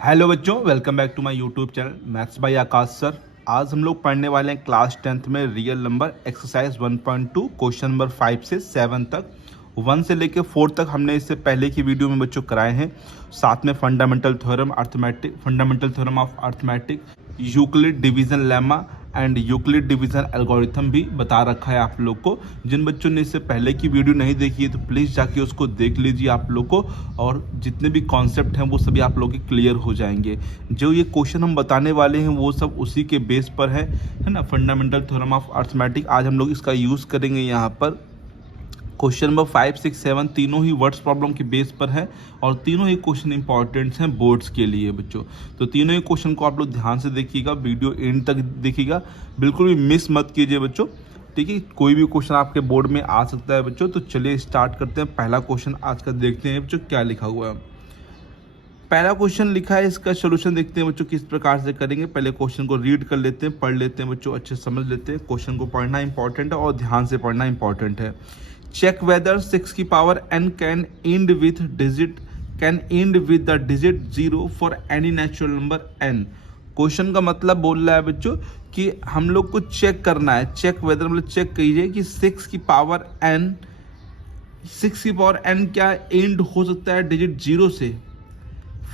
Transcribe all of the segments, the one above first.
Hello बच्चों, welcome back to my YouTube channel maths by Akash sir. आज हम लोग पढ़ने वाले हैं क्लास 10th में real number exercise 1.2 question number 5 से 7 तक। 1 से लेकर 4 तक हमने इससे पहले की वीडियो में बच्चों कराए हैं। साथ में fundamental theorem of arithmetic, Euclid division lemma and Euclid division algorithm भी बता रखा है आप लोग को। जिन बच्चों ने इससे पहले की वीडियो नहीं देखी है तो प्लीज़ जाके उसको देख लीजिए आप लोग को, और जितने भी कॉन्सेप्ट हैं वो सभी आप लोग के क्लियर हो जाएंगे। जो ये क्वेश्चन हम बताने वाले हैं वो सब उसी के बेस पर है ना। फंडामेंटल थ्योरम ऑफ अर्थमेटिक आज हम लोग इसका यूज़ करेंगे यहाँ पर। क्वेश्चन नंबर 5, 6, 7 तीनों ही वर्ड्स प्रॉब्लम के बेस पर है और तीनों ही क्वेश्चन इंपॉर्टेंट हैं बोर्ड्स के लिए बच्चों। तो तीनों ही क्वेश्चन को आप लोग ध्यान से देखिएगा, वीडियो एंड तक देखिएगा, बिल्कुल भी मिस मत कीजिए बच्चों। ठीक है, कोई भी क्वेश्चन आपके बोर्ड में आ सकता है बच्चों। तो चलिए स्टार्ट करते हैं। पहला क्वेश्चन आज का देखते हैं बच्चों क्या लिखा हुआ है। पहला क्वेश्चन लिखा है, इसका सोल्यूशन देखते हैं बच्चों किस प्रकार से करेंगे। पहले क्वेश्चन को रीड कर लेते हैं, पढ़ लेते हैं बच्चों, अच्छे समझ लेते हैं। क्वेश्चन को पढ़ना इंपॉर्टेंट है और ध्यान से पढ़ना इंपॉर्टेंट है। चेक वेदर 6 की power n can and with the digit 0 for any natural number n। Question का मतलब बोल रहा है बच्चों कि हम लोग को चेक करना है। चेक वेदर मतलब चेक कीजिए कि 6 की पावर n क्या एंड हो सकता है डिजिट 0 से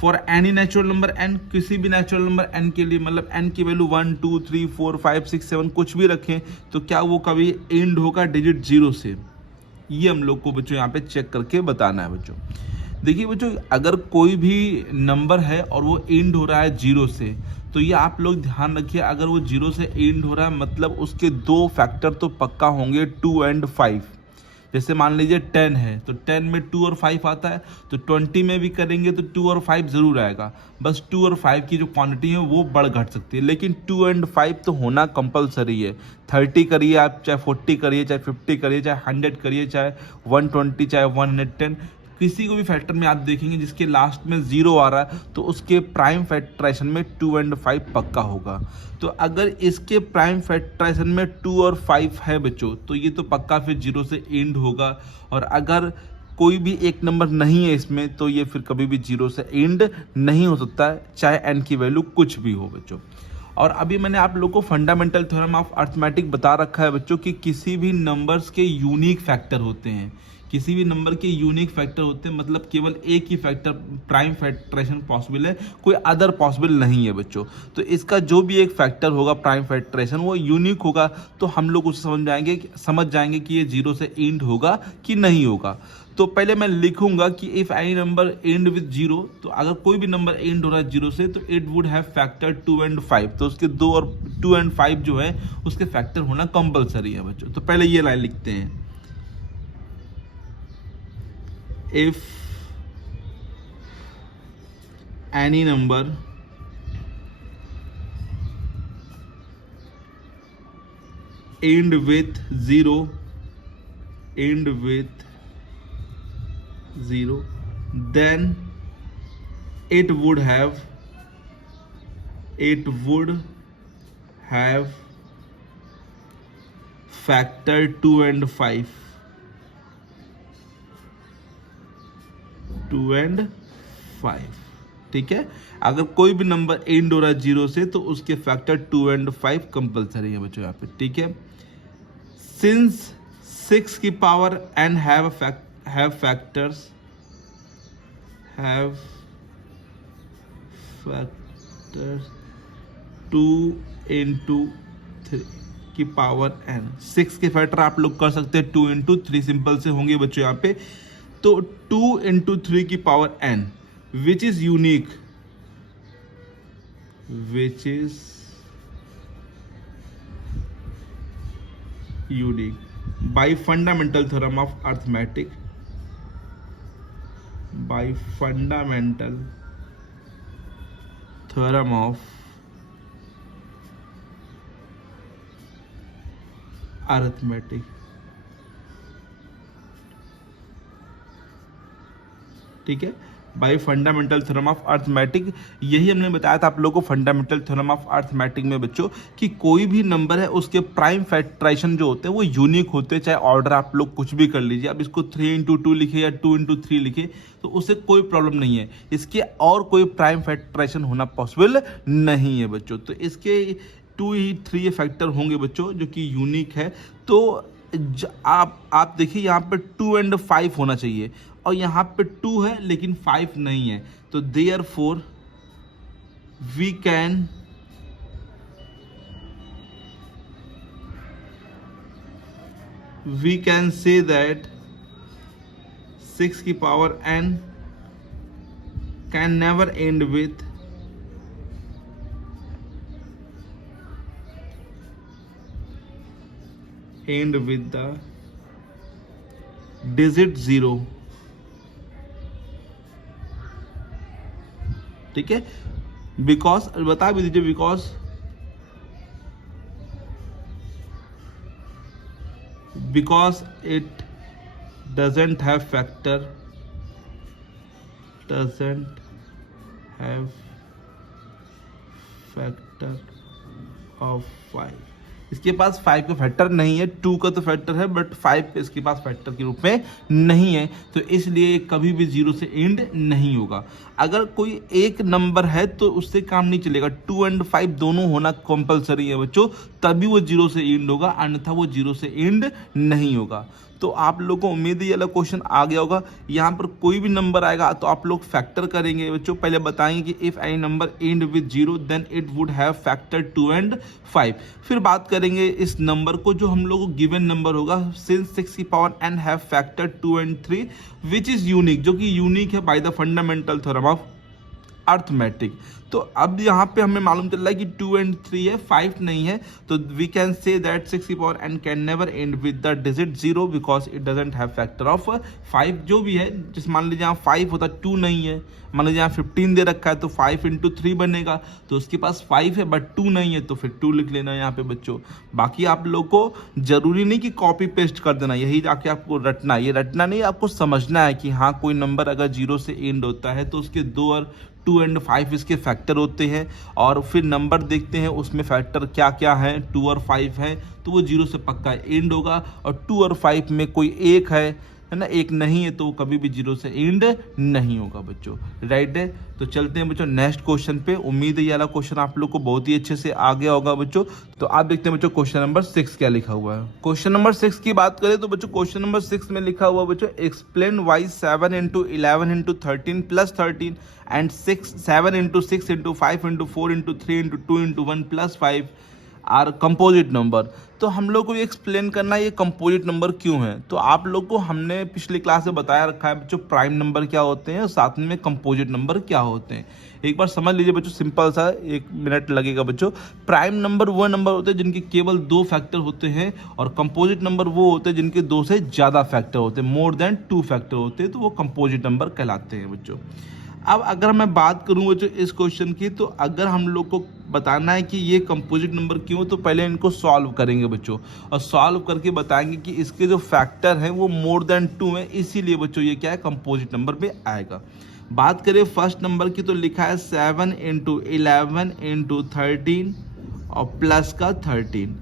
for any natural number n, किसी भी नेचुरल नंबर n के लिए, मतलब n की वैल्यू 1, 2, 3, 4, 5, 6, 7 कुछ भी रखें तो क्या वो कभी एंड होगा डिजिट 0 से। ये हम लोग को बच्चों यहाँ पे चेक करके बताना है बच्चों। देखिए बच्चों, अगर कोई भी नंबर है और वो एंड हो रहा है 0 से, तो ये आप लोग ध्यान रखिए, अगर वो 0 से एंड हो रहा है मतलब उसके दो फैक्टर तो पक्का होंगे, 2 और 5। जैसे मान लीजिए 10 है तो 10 में 2 और 5 आता है, तो 20 में भी करेंगे तो 2 और 5 जरूर आएगा। बस 2 और 5 की जो क्वांटिटी है वो बढ़ घट सकती है, लेकिन 2 और 5 तो होना कंपलसरी है। 30 करिए आप, चाहे 40 करिए, चाहे 50 करिए, चाहे 100 करिए, चाहे 120, चाहे 110, किसी को भी फैक्टर में आप देखेंगे जिसके लास्ट में 0 आ रहा है तो उसके प्राइम फैक्टराइजेशन में 2 और 5 पक्का होगा। तो अगर इसके प्राइम फैक्टराइजेशन में 2 और 5 है बच्चों तो ये तो पक्का फिर 0 से एंड होगा। और अगर कोई भी एक नंबर नहीं है इसमें तो ये फिर कभी भी 0 से एंड नहीं हो सकता है, चाहे n की वैल्यू कुछ भी हो बच्चों। और अभी मैंने आप लोग को फंडामेंटल थ्योरम ऑफ अर्थमेटिक बता रखा है बच्चों कि किसी भी नंबर्स के यूनिक फैक्टर होते हैं। किसी भी नंबर के यूनिक फैक्टर होते हैं मतलब केवल एक ही फैक्टर प्राइम फैक्टराइजेशन पॉसिबल है, कोई अदर पॉसिबल नहीं है बच्चों। तो इसका जो भी एक फैक्टर होगा प्राइम फैक्टराइजेशन वो यूनिक होगा, तो हम लोग उसे समझ जाएंगे कि ये 0 से एंड होगा कि नहीं होगा। तो पहले मैं लिखूंगा कि if any number end with 0, तो अगर कोई भी नंबर एंड हो रहा है 0 से तो इट वुड हैव फैक्टर 2 और 5, तो उसके 2 और 2 और 5 जो है उसके फैक्टर होना कंपलसरी है बच्चों। तो पहले ये लाइन लिखते हैं, if any number end with 0 then it would have factor 2 and 5, 2 and 5। ठीक है, अगर कोई भी नंबर एंड हो रहा है 0 से तो उसके फैक्टर 2 और 5 कंपलसरी है बच्चों यहाँ पे। ठीक है, सिंस 6 की power n have factors 2 into 3 की पावर n। 6 के फैक्टर आप लोग कर सकते हैं 2 into 3, सिंपल से होंगे बच्चों यहाँ पे। तो 2 into 3 की power n which is unique by fundamental theorem of arithmetic, ठीक है, bye fundamental theorem of arithmetic. यही हमने बताया था आप लोगों को फंडामेंटल थ्योरम ऑफ अर्थमेटिक में बच्चों कि कोई भी नंबर है उसके प्राइम फैक्टराइजेशन जो होते हैं वो यूनिक होते हैं, चाहे ऑर्डर आप लोग कुछ भी कर लीजिए। अब इसको 3 × 2 लिखे या 2 × 3 लिखे तो उससे कोई प्रॉब्लम नहीं है, इसके और कोई प्राइम फैक्टराइजेशन होना पॉसिबल नहीं है बच्चों। तो इसके 2 ही 3 फैक्टर होंगे बच्चों जो कि यूनिक है। तो आप देखिए यहाँ पे 2 और 5 होना चाहिए और यहाँ पे 2 है लेकिन 5 नहीं है, तो therefore we can say that 6 की power n can never end with the digit 0। ठीक है, बिकॉज बता भी दीजिए, because it doesn't have factor of 5। इसके पास 5 का फैक्टर नहीं है, 2 का तो फैक्टर है बट 5 इसके पास फैक्टर के रूप में नहीं है, तो इसलिए कभी भी 0 से एंड नहीं होगा। अगर कोई एक नंबर है तो उससे काम नहीं चलेगा, 2 और 5 दोनों होना कंपलसरी है बच्चों, तभी वो 0 से एंड होगा, अन्यथा वो 0 से एंड नहीं होगा। तो आप लोगों को उम्मीद है ये वाला क्वेश्चन आ गया होगा। यहाँ पर कोई भी नंबर आएगा तो आप लोग फैक्टर करेंगे बच्चों, पहले बताएंगे कि if any number end with 0 then it would have factor 2 और 5। फिर बात करेंगे इस नंबर को जो हम लोग को गिवन नंबर होगा सिंस 6 की पावर n हैव फैक्टर 2 और 3 विच इज यूनिक, जो कि यूनिक है by the fundamental theorem of arithmetic. तो अब यहाँ पे हमें मालूम चल रहा है कि 2 और 3 है, 5 नहीं है, तो वी कैन से दैट 6 की power n can never and with the digit 0 because it doesn't have factor of 5। जो भी है, जिस मान लीजिए यहाँ 5 होता 2 नहीं है, मान लीजिए यहाँ 15 दे रखा है तो 5 × 3 बनेगा, तो उसके पास 5 है बट 2 नहीं है, तो फिर 2 लिख लेना यहाँ पे बच्चों। बाकी आप लोग को जरूरी नहीं कि कॉपी पेस्ट कर देना, यही जाके आपको रटना, ये रटना नहीं, आपको समझना है कि हाँ कोई नंबर अगर 0 से एंड होता है तो उसके 2 और 2 और 5 इसके फैक्टर होते हैं, और फिर नंबर देखते हैं उसमें फैक्टर क्या क्या है, 2 और 5 है तो वो 0 से पक्का एंड होगा, और 2 और 5 में कोई एक है ना, एक नहीं है तो वो कभी भी 0 से एंड नहीं होगा बच्चों, राइट है। तो चलते हैं बच्चों नेक्स्ट क्वेश्चन पे। उम्मीद है ये वाला क्वेश्चन आप लोग को बहुत ही अच्छे से आ गया होगा बच्चों। तो आप देखते हैं बच्चों क्वेश्चन नंबर 6 क्या लिखा हुआ है। क्वेश्चन नंबर 6 की बात करें तो बच्चों क्वेश्चन नंबर 6 में लिखा हुआ बच्चों, explain why 7 × 11 × 13 + 13 and 7 × 6 × 5 × 4 × 3 × 2 × 1 + 5 are composite number. तो हम लोग को ये एक्सप्लेन करना है ये कंपोजिट नंबर क्यों है। तो आप लोग को हमने पिछली क्लास में बताया रखा है बच्चों प्राइम नंबर क्या होते हैं और साथ में कंपोजिट नंबर क्या होते हैं। एक बार समझ लीजिए बच्चों, सिंपल सा, 1 मिनट लगेगा बच्चों। प्राइम नंबर वो नंबर होते हैं जिनके केवल 2 फैक्टर होते हैं, और कंपोजिट नंबर वो होते हैं जिनके 2 से ज़्यादा फैक्टर होते हैं, मोर देन 2 फैक्टर होते हैं, तो वो कंपोजिट नंबर कहलाते हैं बच्चों। अब अगर मैं बात करूँ बच्चों इस क्वेश्चन की, तो अगर हम लोग को बताना है कि ये कंपोजिट नंबर क्यों, तो पहले इनको सॉल्व करेंगे बच्चों, और सॉल्व करके बताएंगे कि इसके जो फैक्टर हैं वो मोर देन 2 है, इसीलिए बच्चों ये क्या है कंपोजिट नंबर पे आएगा। बात करें फर्स्ट नंबर की, तो लिखा है 7 × 11 × 13 और प्लस का 13।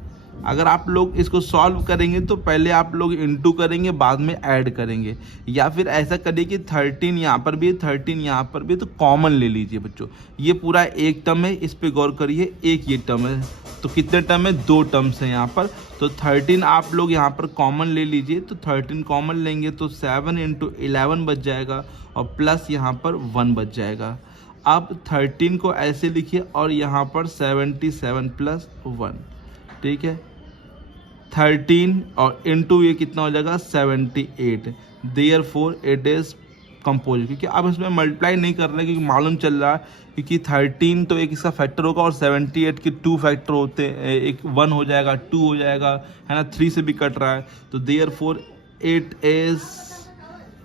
अगर आप लोग इसको सॉल्व करेंगे तो पहले आप लोग इंटू करेंगे, बाद में ऐड करेंगे, या फिर ऐसा करिए कि 13 यहाँ पर भी है, 13 यहाँ पर भी है, तो कॉमन ले लीजिए बच्चों। ये पूरा एक टर्म है, इस पे गौर करिए, एक ये टर्म है, तो कितने टर्म है, 2 टर्म्स हैं यहाँ पर। तो 13 आप लोग यहाँ पर कॉमन ले लीजिए, तो 13 कॉमन लेंगे तो 7 × 11 बच जाएगा, और प्लस यहाँ पर 1 बच जाएगा। अब 13 को ऐसे लिखिए और यहाँ पर 77 + 1, ठीक है, 13 और इंटू ये कितना हो जाएगा 78। देयरफॉर इट इज कंपोजिट, क्योंकि अब इसमें मल्टीप्लाई नहीं कर रहे हैं, क्योंकि मालूम चल रहा है क्योंकि 13 तो एक इसका फैक्टर होगा और 78 के 2 फैक्टर होते हैं, एक 1 हो जाएगा, 2 हो जाएगा, है ना, 3 से भी कट रहा है, तो therefore it is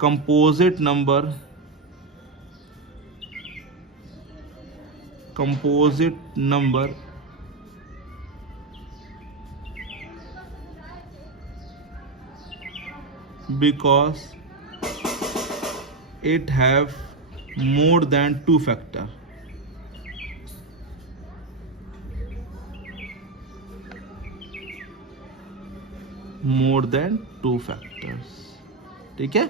composite number, because it have more than 2 factor, more than 2 factors. ठीक है,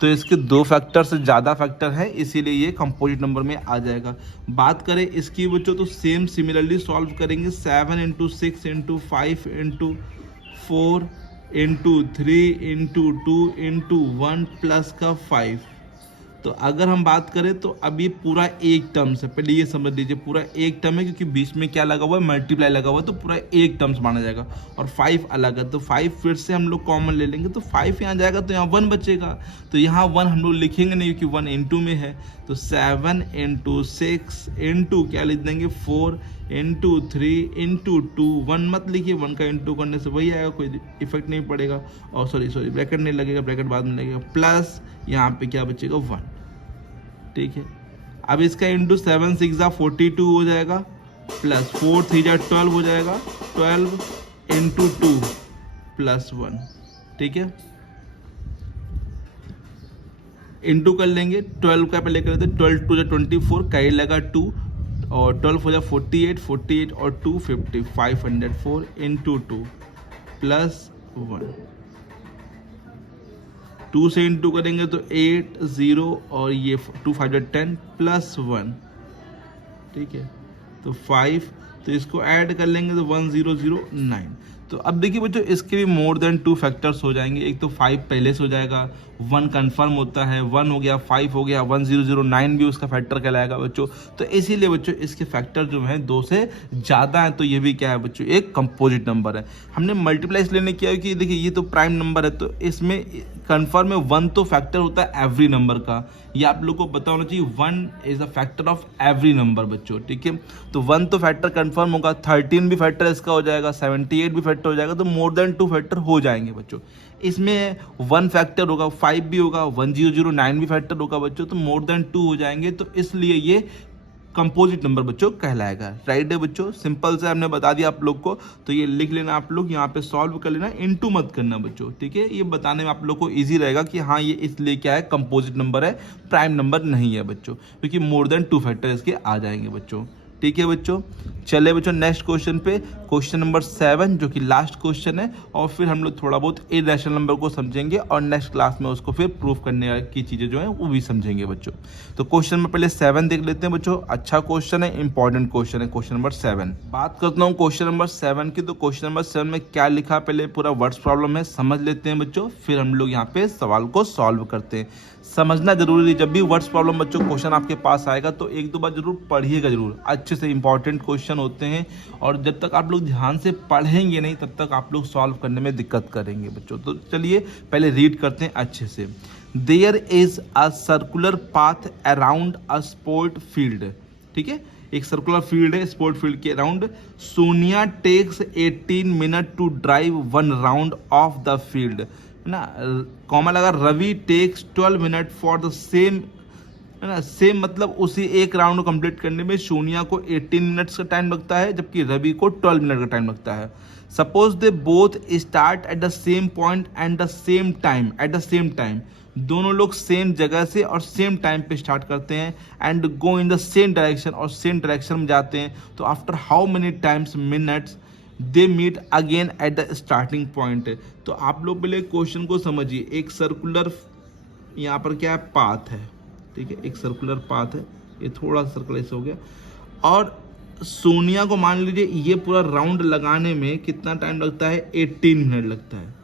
तो इसके 2 फैक्टर से ज़्यादा फैक्टर है, इसीलिए ये कंपोजिट नंबर में आ जाएगा। बात करें इसकी बच्चों तो सेम सिमिलरली सॉल्व करेंगे। 7 into 6 into 5 into 4 into 3 into 2 into 1 plus का 5। तो अगर हम बात करें तो अब ये पूरा एक टर्म है, पहले ये समझ लीजिए पूरा एक टर्म है, क्योंकि बीच में क्या लगा हुआ है, मल्टीप्लाई लगा हुआ है, तो पूरा एक टर्म्स माना जाएगा। और 5 अलग है, तो 5 फिर से हम लोग कॉमन ले लेंगे, तो 5 यहाँ जाएगा तो यहाँ 1 बचेगा। तो यहाँ 1 हम लोग लिखेंगे नहीं क्योंकि 1 इंटू में है। तो 7 इंटू 6 इंटू क्या लिख देंगे 4 इंटू 3 इंटू 2, 1 मत लिखिए, 1 का इंटू करने से वही आएगा, कोई इफेक्ट नहीं पड़ेगा। और सॉरी ब्रैकेट नहीं लगेगा, ब्रैकेट बाद में लगेगा, प्लस यहाँ पे क्या बचेगा 1। ठीक है, अब इसका इंटू 7 6 42 हो जाएगा, प्लस 4 3 12 हो जाएगा, 12 इंटू 2 प्लस 1। ठीक है, इंटू कर लेंगे, 12 का पहले कर देते, 12 2 24, कैरी लगा 2 और 12 हो जाए 48 और 2 50, 504 इंटू 2 प्लस 1। 2 से इंटू करेंगे तो 8 0 और ये 2 5 10 प्लस 1। ठीक है, तो 5, तो इसको ऐड कर लेंगे तो 1009। तो अब देखिए बच्चों इसके भी मोर देन 2 फैक्टर्स हो जाएंगे। एक तो 5 पहले से हो जाएगा, 1 कंफर्म होता है, 1 हो गया, 5 हो गया, 1009 भी उसका फैक्टर कहलाएगा बच्चों। तो इसीलिए बच्चों इसके फैक्टर जो हैं 2 से ज़्यादा हैं, तो ये भी क्या है बच्चों एक कंपोजिट नंबर है। हमने मल्टीप्लाई इसलिए नहीं किया कि देखिए ये तो प्राइम नंबर है, तो इसमें कंफर्म में 1 तो फैक्टर होता है एवरी नंबर का, ये आप लोग को पता होना चाहिए। 1 is a factor of every number बच्चों। ठीक है, तो 1 तो फैक्टर कंफर्म होगा, 13 भी फैक्टर इसका हो जाएगा, 78 भी फैक्टर हो जाएगा, तो मोर देन 2 फैक्टर हो जाएंगे बच्चों। इसमें 1 फैक्टर होगा, 5 भी होगा, 1009 भी फैक्टर होगा बच्चों, तो मोर देन 2 हो जाएंगे, तो इसलिए ये कंपोजिट नंबर बच्चों कहलाएगा। राइट है बच्चों, सिंपल से हमने बता दिया आप लोग को, तो ये लिख लेना आप लोग, यहाँ पे सॉल्व कर लेना, इनटू मत करना बच्चों। ठीक है, ये बताने में आप लोग को इजी रहेगा कि हाँ ये इसलिए क्या है कंपोजिट नंबर है, प्राइम नंबर नहीं है बच्चों, क्योंकि मोर देन 2 फैक्टर इसके आ जाएंगे बच्चों। ठीक है बच्चों, चले बच्चों नेक्स्ट क्वेश्चन पे, क्वेश्चन नंबर 7 जो कि लास्ट क्वेश्चन है, और फिर हम लोग थोड़ा बहुत इरेशनल नंबर को समझेंगे और नेक्स्ट क्लास में उसको फिर प्रूफ करने की चीज़ें जो हैं वो भी समझेंगे बच्चों। तो क्वेश्चन में पहले 7 देख लेते हैं बच्चों। अच्छा क्वेश्चन है, इंपॉर्टेंट क्वेश्चन है क्वेश्चन नंबर 7। बात करता हूँ क्वेश्चन नंबर 7 की, तो क्वेश्चन नंबर 7 में क्या लिखा पहले पूरा वर्ड्स प्रॉब्लम है समझ लेते हैं बच्चों, फिर हम लोग यहाँ पे सवाल को सॉल्व करते हैं। समझना जरूरी है, जब भी वर्ड्स प्रॉब्लम बच्चों क्वेश्चन आपके पास आएगा तो 1-2 बार जरूर पढ़िएगा, जरूर अच्छे से। इंपॉर्टेंट क्वेश्चन होते हैं और जब तक आप लोग ध्यान से पढ़ेंगे नहीं तब तक आप लोग सॉल्व करने में दिक्कत करेंगे बच्चों। तो चलिए पहले रीड करते हैं अच्छे से। There is a circular path around a sport field. ठीक है, एक सर्कुलर फील्ड है स्पोर्ट फील्ड के around. Sonia takes 18 minute to drive 1 round of the field, है ना, कॉमा लगा, Ravi takes 12 minute for the same, है ना, सेम मतलब उसी एक राउंड को कंप्लीट करने में सोनिया को 18 मिनट्स का टाइम लगता है जबकि रवि को 12 मिनट का टाइम लगता है। Suppose they both start at the same point and the same time, at the same time, दोनों लोग सेम जगह से और सेम टाइम पे स्टार्ट करते हैं, and go in the same direction, और सेम डायरेक्शन में जाते हैं, तो after how many times minutes they meet again at the starting point. तो आप लोग पहले क्वेश्चन को समझिए, एक सर्कुलर यहाँ पर क्या है, पाथ है। ठीक है, एक सर्कुलर पाथ है, ये थोड़ा सर्कुलर ऐसे हो गया, और सोनिया को मान लीजिए ये पूरा राउंड लगाने में कितना टाइम लगता है, 18 मिनट लगता है,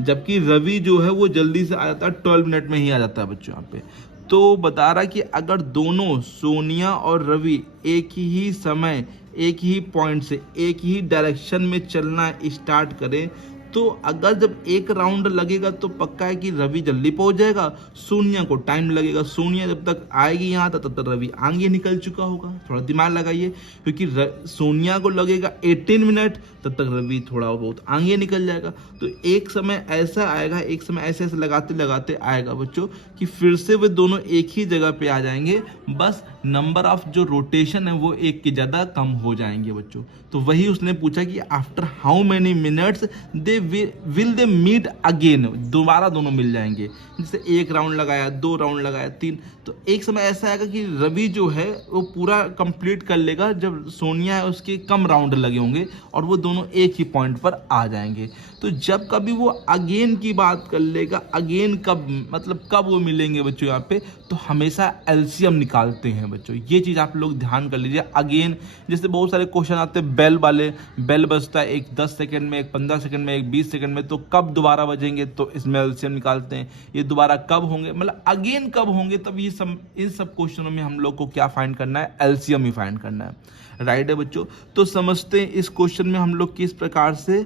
जबकि रवि जो है वो जल्दी से आ जाता है, 12 मिनट में ही आ जाता है बच्चों यहाँ पे। तो बता रहा कि अगर दोनों सोनिया और रवि एक ही समय एक ही पॉइंट से एक ही डायरेक्शन में चलना स्टार्ट करें, तो अगर जब एक राउंड लगेगा तो पक्का है कि रवि जल्दी पहुंच जाएगा, सोनिया को टाइम लगेगा। सोनिया जब तक आएगी यहाँ तब तक रवि आगे निकल चुका होगा। थोड़ा दिमाग लगाइए, क्योंकि सोनिया को लगेगा 18 मिनट, तब तक रवि थोड़ा बहुत आगे निकल जाएगा। तो एक समय ऐसा आएगा, एक समय ऐसे ऐसे लगाते लगाते आएगा बच्चों कि फिर से वे दोनों एक ही जगह पे आ जाएंगे, बस नंबर ऑफ जो रोटेशन है वो एक के ज़्यादा कम हो जाएंगे बच्चों। तो वही उसने पूछा कि after how many minutes they will they meet again, दोबारा दोनों मिल जाएंगे। जैसे एक राउंड लगाया, 2 राउंड लगाया, 3, तो एक समय ऐसा आएगा कि रवि जो है वो पूरा कंप्लीट कर लेगा जब सोनिया है उसके कम राउंड लगे होंगे और वो दोनों एक ही पॉइंट पर आ जाएंगे। तो जब कभी वो अगेन की बात कर लेगा, अगेन कब मतलब कब वो मिलेंगे बच्चों यहाँ पे, तो हमेशा एलसीएम निकालते हैं बच्चों। ये चीज़ आप लोग ध्यान कर लीजिए। अगेन जैसे बहुत सारे क्वेश्चन आते हैं बेल वाले, बेल बजता है एक 10 सेकंड में, एक 15 सेकंड में, एक 20 सेकंड में, तो कब दोबारा बजेंगे, तो इसमें एलसीएम निकालते हैं। ये दोबारा कब होंगे, मतलब अगेन कब होंगे, तब ये सब इन सब क्वेश्चनों में हम लोग को क्या फाइंड करना है, एलसीएम ही फाइंड करना है। राइट है बच्चों। तो समझते हैं इस क्वेश्चन में हम लोग किस प्रकार से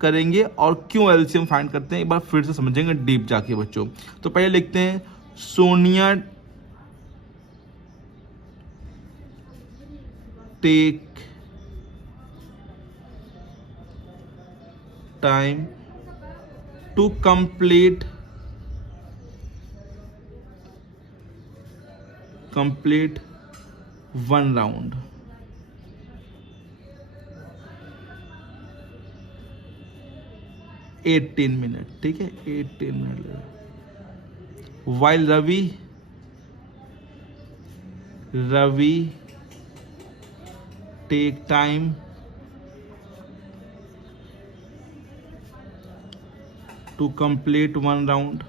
करेंगे और क्यों एलसीएम फाइंड करते हैं, एक बार फिर से समझेंगे डीप जाके बच्चों। तो पहले लिखते हैं Sonia take time to complete 1 round. Eighteen minute, ठीक है, 18 minute. While Ravi take time to complete 1 round.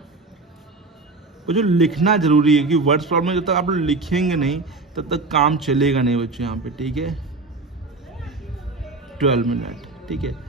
वो जो लिखना जरूरी है कि वर्ड्स प्रॉब्लम में जब तक आप लोग लिखेंगे नहीं तब तक काम चलेगा नहीं बच्चों यहाँ पे, ठीक है। 12 मिनट, ठीक है।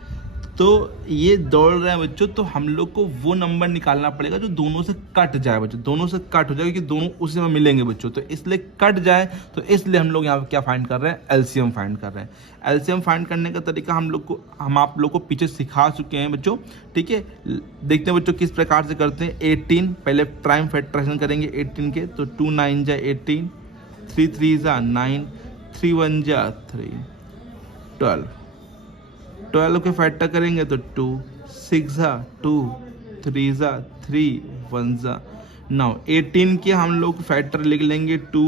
तो ये दौड़ रहे हैं बच्चों, तो हम लोग को वो नंबर निकालना पड़ेगा जो दोनों से कट जाए बच्चों, दोनों से कट हो जाए, क्योंकि दोनों उसी में मिलेंगे बच्चों। तो इसलिए कट जाए, तो इसलिए हम लोग यहाँ पे क्या फाइंड कर रहे हैं, एलसीएम फाइंड कर रहे हैं। एलसीएम फाइंड करने का तरीका हम आप लोग को पीछे सिखा चुके हैं बच्चों, ठीक है। देखते हैं बच्चों किस प्रकार से करते हैं। 18 पहले प्राइम फैक्टराइजेशन करेंगे 18 के, तो 2 9 जा 18, 3 3 जा 9, 3 1 जा 3, 12 के फैक्टर करेंगे तो 2 6 जा 2, 3 जा 3, 1 जा। नाउ 18 के हम लोग फैक्टर लिख लेंगे 2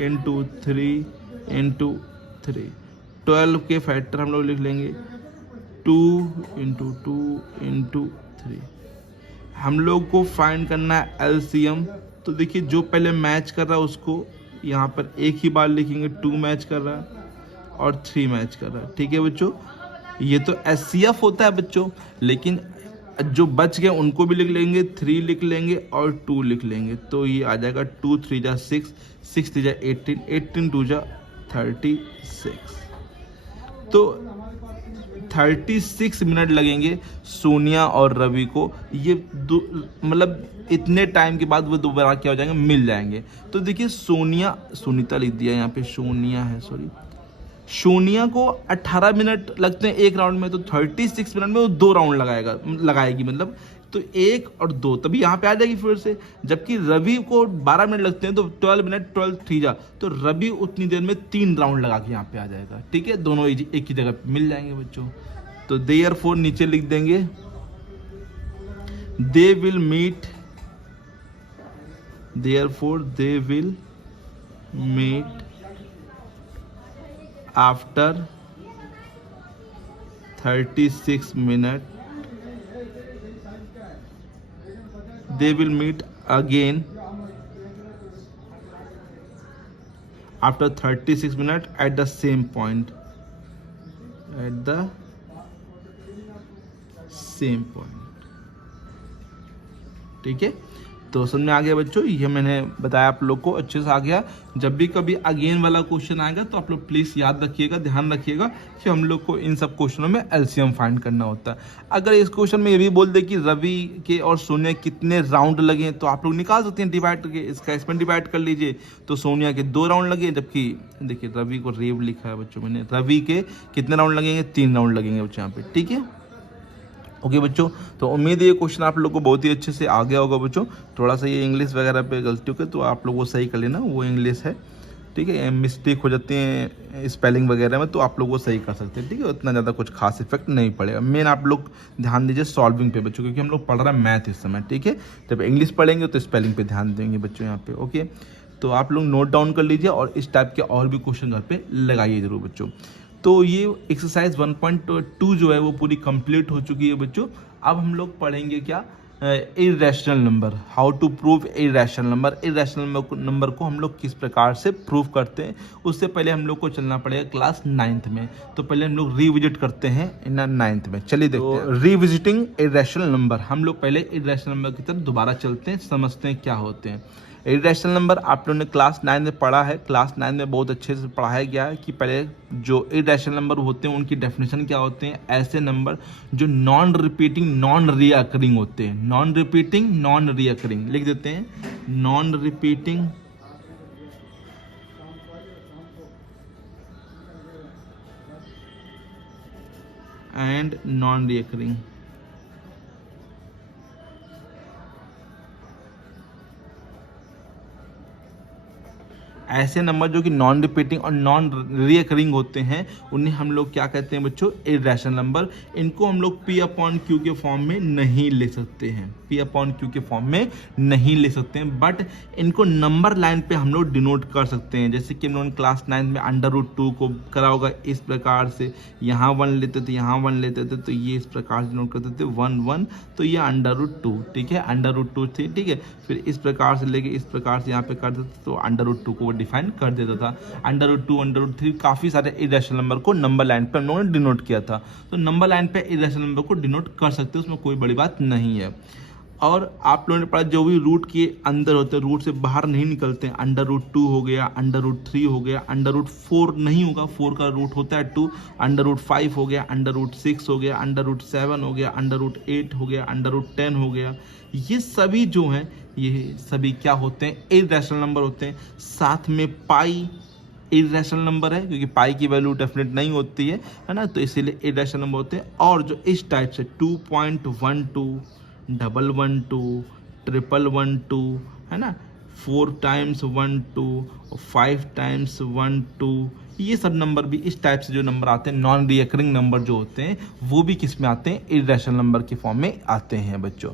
into 3 into 3। 12 के फैक्टर हम लोग लिख लेंगे 2 into 2 into 3। हम लोग को फाइंड करना है एलसीएम। तो देखिए जो पहले मैच कर रहा है उसको यहाँ पर एक ही बार लिखेंगे, 2 मैच कर रहा है और 3 मैच कर रहा है, ठीक है बच्चों। ये तो एचसीएफ होता है बच्चों, लेकिन जो बच गए उनको भी लिख लेंगे, 3 लिख लेंगे और 2 लिख लेंगे। तो ये आ जाएगा 2 3 जा 6, 6 3 जा 18, 18 2 जा 36। तो 36 मिनट लगेंगे सोनिया और रवि को। ये मतलब इतने टाइम के बाद वो दोबारा क्या हो जाएंगे, मिल जाएंगे। तो देखिए सोनीता लिख दिया यहाँ पे, सोनिया है, सॉरी, सोनिया को 18 मिनट लगते हैं एक राउंड में, तो 36 मिनट में वो 2 राउंड लगाएगी मतलब, तो 1 और 2 तभी यहाँ पे आ जाएगी फिर से। जबकि रवि को 12 मिनट लगते हैं, तो 12 मिनट 12 3 जा, तो रवि उतनी देर में 3 राउंड लगा के यहाँ पे आ जाएगा, ठीक है। दोनों एक ही जगह पे मिल जाएंगे बच्चों। तो देयरफॉर नीचे लिख देंगे they will meet after 36 minutes, they will meet again after 36 minutes at the same point, ठीक है। तो समझ में आ गया बच्चों, ये मैंने बताया आप लोग को अच्छे से आ गया। जब भी कभी अगेन वाला क्वेश्चन आएगा तो आप लोग प्लीज़ याद रखिएगा, ध्यान रखिएगा कि हम लोग को इन सब क्वेश्चनों में एलसीएम फाइंड करना होता है। अगर इस क्वेश्चन में ये भी बोल दे कि रवि के और सोनिया कितने राउंड लगे, तो आप लोग निकाल सकते हैं डिवाइड करके, इसका इसमें डिवाइड कर लीजिए। तो सोनिया के 2 राउंड लगे, जबकि देखिए रवि को रेव लिखा है बच्चों मैंने, रवि के कितने राउंड लगेंगे, 3 राउंड लगेंगे बच्चों यहाँ पे, ठीक है। ओके बच्चों, तो उम्मीद है ये क्वेश्चन आप लोग को बहुत ही अच्छे से आ गया होगा बच्चों। थोड़ा सा ये इंग्लिश वगैरह पे गलती हो तो आप लोग वो सही कर लेना, वो इंग्लिश है, ठीक है। मिस्टेक हो जाती है स्पेलिंग वगैरह में, तो आप लोग वो सही कर सकते हैं, ठीक है। उतना ज़्यादा कुछ खास इफेक्ट नहीं पड़ेगा। मेन आप लोग ध्यान दीजिए सॉल्विंग पे बच्चों, क्योंकि हम लोग पढ़ रहे हैं मैथ इस समय, ठीक है। जब इंग्लिश पढ़ेंगे तो स्पेलिंग पे ध्यान देंगे बच्चों यहाँ पे, ओके। तो आप लोग नोट डाउन कर लीजिए और इस टाइप के और भी क्वेश्चन घर पे लगाइए जरूर बच्चों। तो ये एक्सरसाइज 1.2 जो है वो पूरी कंप्लीट हो चुकी है बच्चों। अब हम लोग पढ़ेंगे क्या, irrational number, how to prove irrational number. Irrational number को हम लोग किस प्रकार से प्रूव करते हैं, उससे पहले हम लोग को चलना पड़ेगा क्लास 9th में। तो पहले हम लोग रिविजिट करते हैं इन 9th में। चलिए देखते हैं रिविजिटिंग इरेशनल नंबर। हम लोग पहले इरेशनल नंबर की तरफ दोबारा चलते हैं, समझते हैं क्या होते हैं इरेशनल नंबर। आप लोगों ने क्लास 9 में पढ़ा है, क्लास 9 में बहुत अच्छे से पढ़ाया गया है कि पहले जो इरेशनल नंबर होते हैं उनकी डेफिनेशन क्या होते हैं। ऐसे नंबर जो नॉन रिपीटिंग नॉन रीअकरिंग होते हैं, नॉन रिपीटिंग नॉन रीअकरिंग लिख देते हैं, non repeating and non recurring. ऐसे नंबर जो कि नॉन रिपीटिंग और नॉन रीअकरिंग होते हैं उन्हें हम लोग क्या कहते हैं बच्चों, इरेशनल नंबर। इनको हम लोग P/Q के फॉर्म में नहीं ले सकते हैं, P/Q के फॉर्म में नहीं ले सकते हैं, बट इनको नंबर लाइन पे हम लोग डिनोट कर सकते हैं। जैसे कि हम लोगों ने क्लास 9 में √2 को करा होगा इस प्रकार से, यहाँ 1 लेते थे, यहाँ 1 लेते थे, तो ये इस प्रकार से डिनोट करते थे 1 1, तो ये √2, ठीक है, √2 थी, ठीक है। फिर इस प्रकार से लेके इस प्रकार से यहाँ पे कर देते तो √2 को डिफाइन कर देता था। √2 √3 काफ़ी सारे इरेशनल नंबर को नंबर लाइन पे हम लोगों ने डिनोट किया था। तो नंबर लाइन पे इरेशनल नंबर को डिनोट कर सकते हैं, उसमें कोई बड़ी बात नहीं है। और आप लोगों ने पढ़ा जो भी रूट के अंदर होते हैं, रूट से बाहर नहीं निकलते हैं, √2 हो गया, √3 हो गया, √4 नहीं होगा, 4 का रूट होता है 2, √5 हो गया, √6 हो गया, √7 हो गया, √8 हो गया, √10 हो गया। ये सभी जो हैं ये सभी क्या होते हैं, इरेशनल नंबर होते हैं। साथ में पाई इरेशनल नंबर है, क्योंकि पाई की वैल्यू डेफिनेट नहीं होती है ना, तो इसीलिए इरेशनल नंबर होते हैं। और जो इस टाइप से 2.12 112 111 है ना, 4 टाइम्स 12 और 5 टाइम्स 12, ये सब नंबर भी इस टाइप से जो नंबर आते हैं नॉन रीअकरिंग नंबर जो होते हैं वो भी किस में आते हैं, इरेशनल नंबर के फॉर्म में आते हैं बच्चों।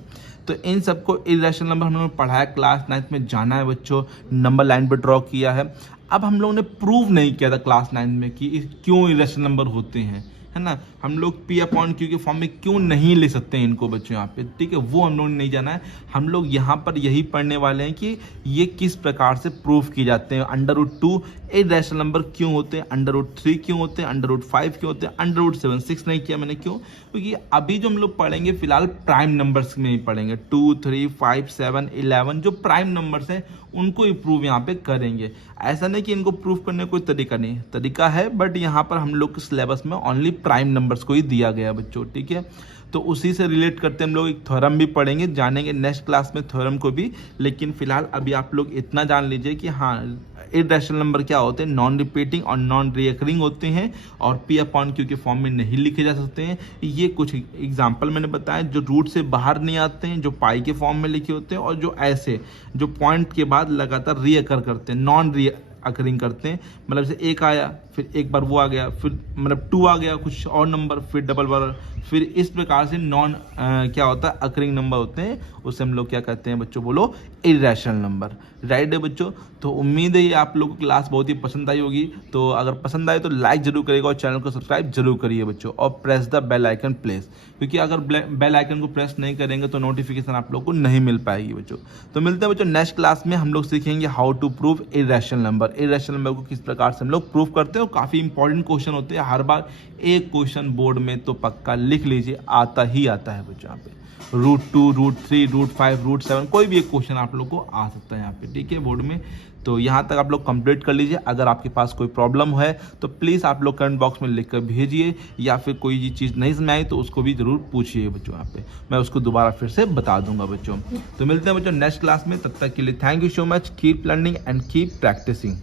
तो इन सबको इरेशनल नंबर हम लोगों ने पढ़ाया, क्लास 9 में जाना है बच्चों, नंबर लाइन पे ड्रॉ किया है। अब हम लोगों ने प्रूव नहीं किया था क्लास 9 में कि क्यों इरेशनल नंबर होते हैं, है ना, हम लोग P/Q के फॉर्म में क्यों नहीं ले सकते हैं इनको बच्चों यहाँ पे, ठीक है, वो हम लोग ने नहीं जाना है। हम लोग यहाँ पर यही पढ़ने वाले हैं कि ये किस प्रकार से प्रूव किए जाते हैं। √2 इरेशनल नंबर क्यों होते हैं, √3 क्यों होते हैं, √5 क्यों होते हैं, √7 6 नहीं किया मैंने, क्यों, क्योंकि अभी जो हम लोग पढ़ेंगे फिलहाल प्राइम नंबर्स में ही पढ़ेंगे। 2 3 5 7 11 जो प्राइम नंबर्स हैं उनको ही प्रूव यहाँ पे करेंगे। ऐसा नहीं कि इनको प्रूव करने का कोई तरीका नहीं, तरीका है, बट यहाँ पर हम लोग के सिलेबस में ओनली प्राइम नंबर्स को ही दिया गया बच्चों, ठीक है। तो उसी से रिलेट करते हम लोग एक थ्योरम भी पढ़ेंगे, जानेंगे नेक्स्ट क्लास में थ्योरम को भी। लेकिन फिलहाल अभी आप लोग इतना जान लीजिए कि हाँ, इरेशनल नंबर क्या होते हैं, नॉन रिपीटिंग और नॉन रीअकरिंग होते हैं और P/Q के फॉर्म में नहीं लिखे जा सकते हैं। ये कुछ एग्जाम्पल मैंने बताया जो रूट से बाहर नहीं आते हैं, जो पाई के फॉर्म में लिखे होते हैं, और जो ऐसे जो पॉइंट के बाद लगातार रीअकर करते हैं, नॉन रीअकरिंग करते हैं। मतलब जैसे 1 आया, फिर एक बार वो आ गया, फिर मतलब 2 आ गया, कुछ और नंबर, फिर डबल बार, फिर इस प्रकार से नॉन क्या होता है, अकरिंग नंबर होते हैं, उसे हम लोग क्या कहते हैं बच्चों, बोलो, इरेशनल नंबर। राइट है बच्चों। तो उम्मीद है ये आप लोगों को क्लास बहुत ही पसंद आई होगी। तो अगर पसंद आए तो लाइक जरूर करिएगा और चैनल को सब्सक्राइब जरूर करिए बच्चों, और press the bell icon please, क्योंकि अगर बेल आइकन को प्रेस नहीं करेंगे तो नोटिफिकेशन आप लोग को नहीं मिल पाएगी बच्चों। तो मिलते हैं बच्चों नेक्स्ट क्लास में, हम लोग सीखेंगे how to prove irrational number. Irrational number को किस प्रकार से हम लोग प्रूव करते हैं, और काफ़ी इंपॉर्टेंट क्वेश्चन होते हैं। हर बार एक क्वेश्चन बोर्ड में तो पक्का लिख लीजिए, आता ही आता है बच्चों। यहाँ पे √2 √3 √5 √7 कोई भी एक क्वेश्चन आप लोग को आ सकता है यहाँ पे, ठीक है, बोर्ड में। तो यहाँ तक आप लोग कंप्लीट कर लीजिए। अगर आपके पास कोई प्रॉब्लम है तो प्लीज़ आप लोग कमेंट बॉक्स में लिख कर भेजिए, या फिर कोई चीज़ नहीं समझ आई तो उसको भी ज़रूर पूछिए बच्चों, यहाँ पे मैं उसको दोबारा फिर से बता दूंगा बच्चों। तो मिलते हैं बच्चों नेक्स्ट क्लास में, तब तक के लिए thank you so much. Keep learning and keep practising.